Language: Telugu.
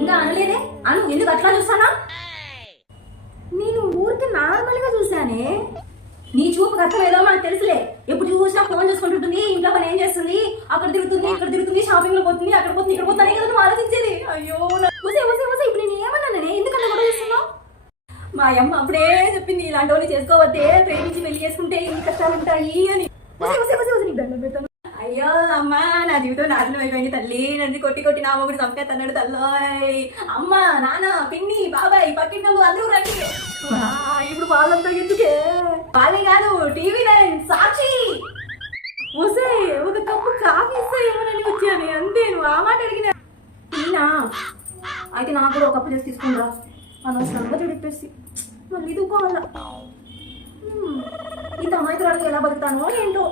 ఇంకా అనలేదే అను, ఎందుకు అట్లా చూస్తానా? నేను ఊరికి నార్మల్ గా చూసానే. నీ చూపు అర్థం ఏదో మనకు తెలుసులే. ఎప్పుడు చూసినా ఫోన్ చూసుకుంటుంటుంది, ఇంట్లో పని ఏం చేస్తుంది, అక్కడ తిరుగుతుంది ఇక్కడ తిరుగుతుంది, షాపింగ్ లో పోతుంది, అక్కడ పోతుంది ఇక్కడ పోతుంది కదా నువ్వు ఆలోచించేది. అయ్యో ఇప్పుడు నేను ఏమన్నానే, ఎందుకన్నా కూడా చూస్తున్నావు? మా అమ్మ అప్పుడే చెప్పింది ఇలాంటి వాళ్ళు చేసుకోవద్దే, ప్రేమించి పెళ్లి చేసుకుంటే ఇన్ని కష్టాలు ఉంటాయి అని. నీకు దండం పెడతాను. అయ్యో అమ్మా, నా జీవితం నాశనం అయిపోయింది తల్లి. నన్ను కొట్టి కొట్టి నా మొగుడు చంపేస్తున్నాడు తల్లోయ్. అమ్మ నాన్న పిన్ని బాబాయ్ పక్కింటి అందరూ రండి. ఇప్పుడు వాళ్ళంతా ఎందుకే? వాళ్ళే కాదు, టీవీ నైన్ సాక్షి వస్తే ఒక కప్పు కాఫీ ఇస్తా ఏమోనని వచ్చాను అంతే. నువ్వు ఆ మాట అడిగినా ఈనా అయితే నాకు కూడా ఒక కప్పు చేసి తీసుకుంటా. అనవసరంగా చెప్పేసి మళ్ళీ దూకోవాల. ఈ అమ్మాయితో ఎలా బతుకుతానో ఏంటో.